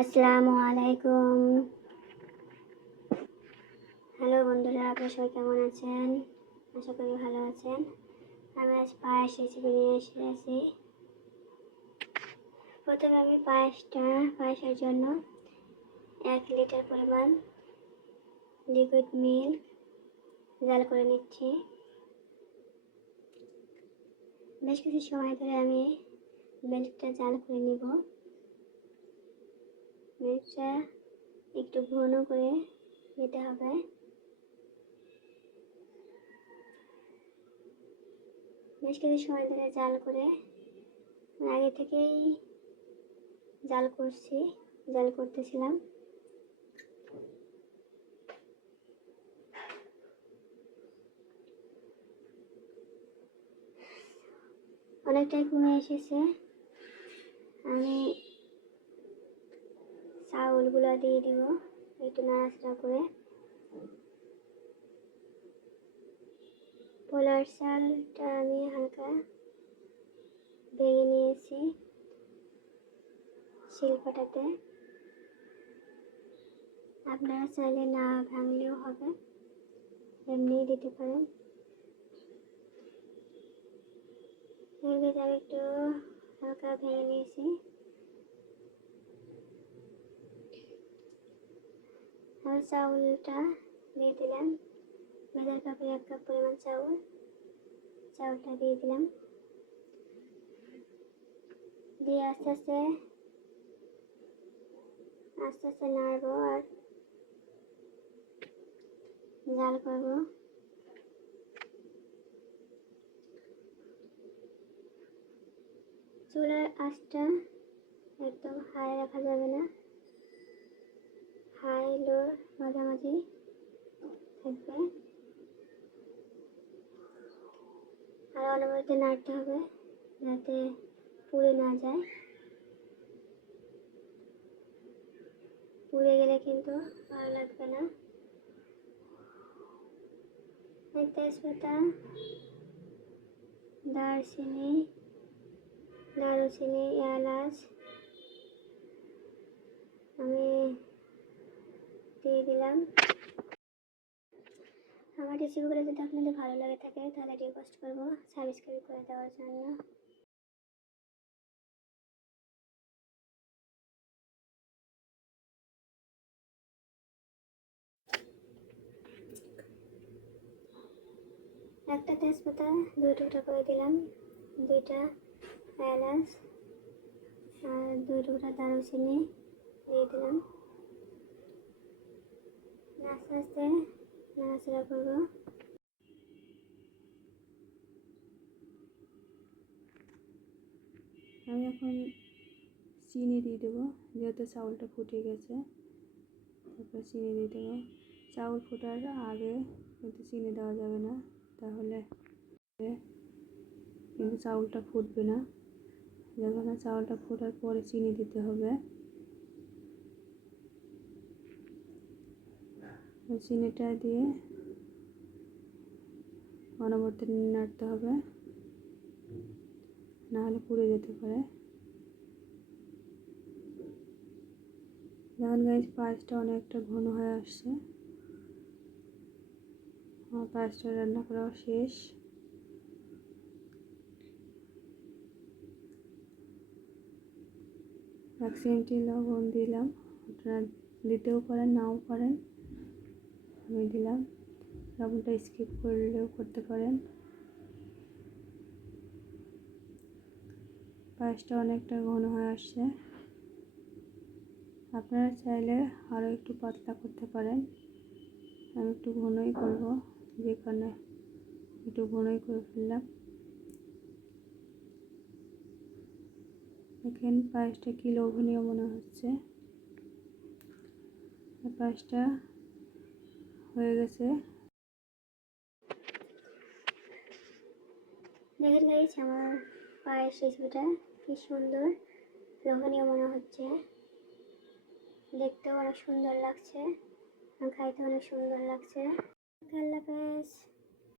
আসসালামু আলাইকুম। হ্যালো বন্ধুরা, আপনারা সবাই কেমন আছেন? আশা করি ভালো আছেন। আমি আজ পায়েস রেসিপি নিয়ে এসেছি। প্রথমে আমি পায়েসের জন্য 1 লিটার পরিমাণ লিকুইড মিল্ক জাল করে নিচ্ছি। বেশ কিছু সময় ধরে আমি মিল্কটা জাল করে নিব। মিল্কটা একটু ঘন করে নিতে হবে। বেশ কিছু সময় ধরে জাল আগে থেকেই জাল করতেছিলাম। অনেকটাই কমে এসেছে। আমি চাউলগুলো দিয়ে দিব, একটু নাড়াচাড়া করে। পোলার চালটা আমি হালকা ভেঙে নিয়েছি শিলপাটাতে। আপনারা চাইলে না ভাঙলেও হবে, এমনিই দিতে পারেন। আমি একটু হালকা ভেঙে নিয়েছি। আর চাউলটা দিয়ে দিলাম। মেজার কাপে 1 কাপ পরিমাণ চাউলটা দিয়ে দিলাম। দিয়ে আস্তে আস্তে নাড়বো আর জাল করবো। চুলার আঁচটা একদম হাই রাখা যাবে না, হাই লো মাঝামাঝি থাকবে। আর অনবরত নাড়তে হবে যাতে পুড়ে না যায়। পুড়ে গেলে কিন্তু ভালো লাগবে না। তেজপাতা, দারচিনি, এলাচ আমি দিয়ে দিলাম। আমার রেসিপিগুলো যদি আপনাদের ভালো লাগে থাকে তাহলে রিকোয়েস্ট করবো সাবস্ক্রাইব করে দেওয়ার জন্য। একটা তেজপাতা 2 টুকরা করে দিলাম, 2টা এলাচ আর 2 টুকরা দারুচিনি দিয়ে দিলাম। আস্তে আস্তে নাড়াচাড়া করবো। আমি এখন চিনি দিয়ে দেবো, যেহেতু চাউলটা ফুটে গেছে। তারপর চিনি দিয়ে দেবো। চাউল ফোটার আগে কিন্তু চিনি দেওয়া যাবে না, তাহলে কিন্তু চাউলটা ফুটবে না। যখন চাউলটা ফোটার পরে চিনি দিতে হবে। চিনিটা দিয়ে অনবরত নাড়তে হবে, নাহলে পুড়ে যেতে পারে। দেখুন গাইস, পায়েসটা অনেকটা ঘন হয়ে আসছে। আমার পায়েসটা রান্না করা শেষ। এক চিমটি লবণ দিলাম, আপনারা দিতেও পারেন নাও পারেন। আমি দিলাম, লবণটা স্কিপ করলেও করতে পারেন। পায়েসটা অনেকটা ঘন হয়ে আসছে। আপনারা চাইলে আরও একটু পাতলা করতে পারেন। আমি একটু ঘনই করব, যে কারণে একটু ঘনই করে ফেললাম। দেখেন পায়েসটা কি লোভনীয় মনে হচ্ছে। পায়েসটা হয়ে গেছে। দেখেন গাইস, আমার পায়েস রেসিপিটা কি সুন্দর লোভনীয় মনে হচ্ছে। দেখতেও অনেক সুন্দর লাগছে, খাইতে অনেক সুন্দর লাগছে। আল্লাহ হাফেজ।